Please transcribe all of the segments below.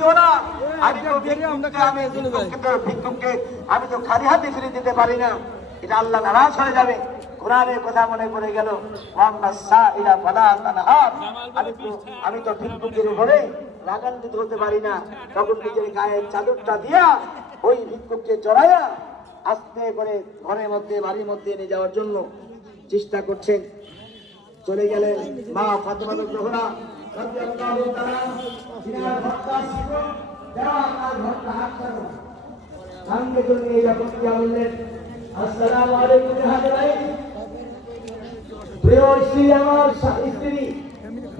দিও না। ভিক্ষুককে আমি তো খালি হাতে ফিরে দিতে পারি না, এটা আল্লাহ নারাজ হয়ে যাবে। কোরআনের কথা মনে পড়ে গেল, আমি তো ভিক্ষুকের উপরে রাগান্বিত হতে পারি না। তখন নিজের গায়ের চাদরটা দিয়া ওই ভিক্ষুককে জড়াইয়া আস্তে করে ঘরের মধ্যে বাড়ির মধ্যে নিয়ে যাওয়ার জন্য চেষ্টা করছেন। চলে গেলেন মা ফাতেমা জোহরা রাদিয়াল্লাহু তাআলা, যিনার ভক্তা ছিল, যারা তার ভক্তা হাসলো সঙ্গে করে নিয়ে যখন গিয়ে বললেন, আসসালামু আলাইকুম হাজরাইন। প্রিয় স্ত্রী, আমার স্ত্রী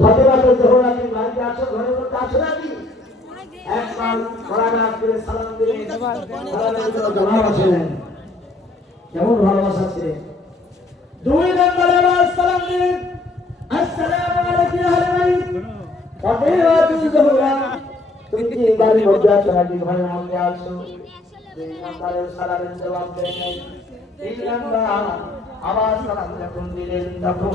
ফাতেমা জোহরা, তুমি বাড়িতে আসো, ঘরের মধ্যে আসো নাকি? একবার ঘোরাঘাট করে সালাম দিলেন, জবাব আসলেন। কেমন ভালোবাসা ছিলেন। দুই নম্বরে আবার সালাম দিলেন, আসসালামু আলাইকুম হাজরাইন। ফাতেমা জোহরা, তুমি কি বাড়ির মধ্যে আছো নাকি ঘরের মধ্যে আছো? দুই নম্বরে সালামের জবাব দেন নাই। তিন নম্বর আবার সালাম যখন দিলেন, তখন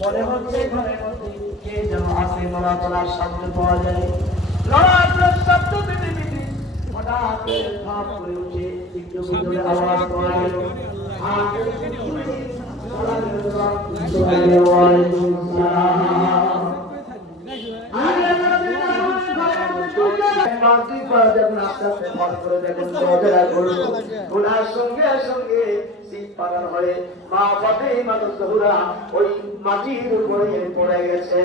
মনে হচ্ছে ঘরের মধ্যে কে যেন আসে, নড়াচড়ার শব্দ পাওয়া যায়। নড়াচড়ার শব্দ পেতে পেতে হঠাৎ করে ভাব করে উঠে একটু ভিতরে আওয়াজ পাওয়া গেল, সঙ্গে সঙ্গে পালন হয়ে মা ফাতেমা জোহরা ওই মাটির উপরে পড়ে গেছে।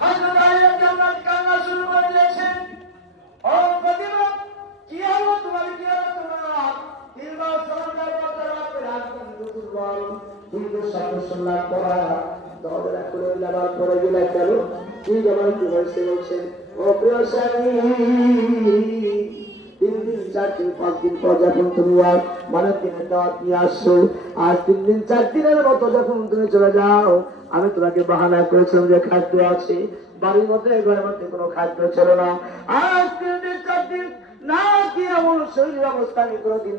হযরত আলী জান্নাত কান্না শুরু করে দিয়েছেন। ও ফাতেমা, কি হলো তোমার, কি হলো তোমার? তিনবার সালাম দেওয়ার পর রাত দুপুর কিন্তু সাল্লাল্লাহু আলাইহি দরজা খুলে দেওয়ার পরে গেলে কেন কি যেমন কি হয়েছে বলছেন, ও প্রিয় স্বামী, 3 দিন 4 দিন 5 দিন পর যখন তুমি আর মানে দিনের দাওয়াত নিয়ে আসছো, আর 3 দিন 4 দিনের মতো যখন তুমি চলে যাও, আমি তোমাকে বাহানা করেছিলাম যে খাদ্য আছে বাড়ির মধ্যে, ঘরের মধ্যে কোনো খাদ্য ছিল না। আর 3 দিন 4 দিন না কি এমন শরীর অবস্থা আমি কোনোদিন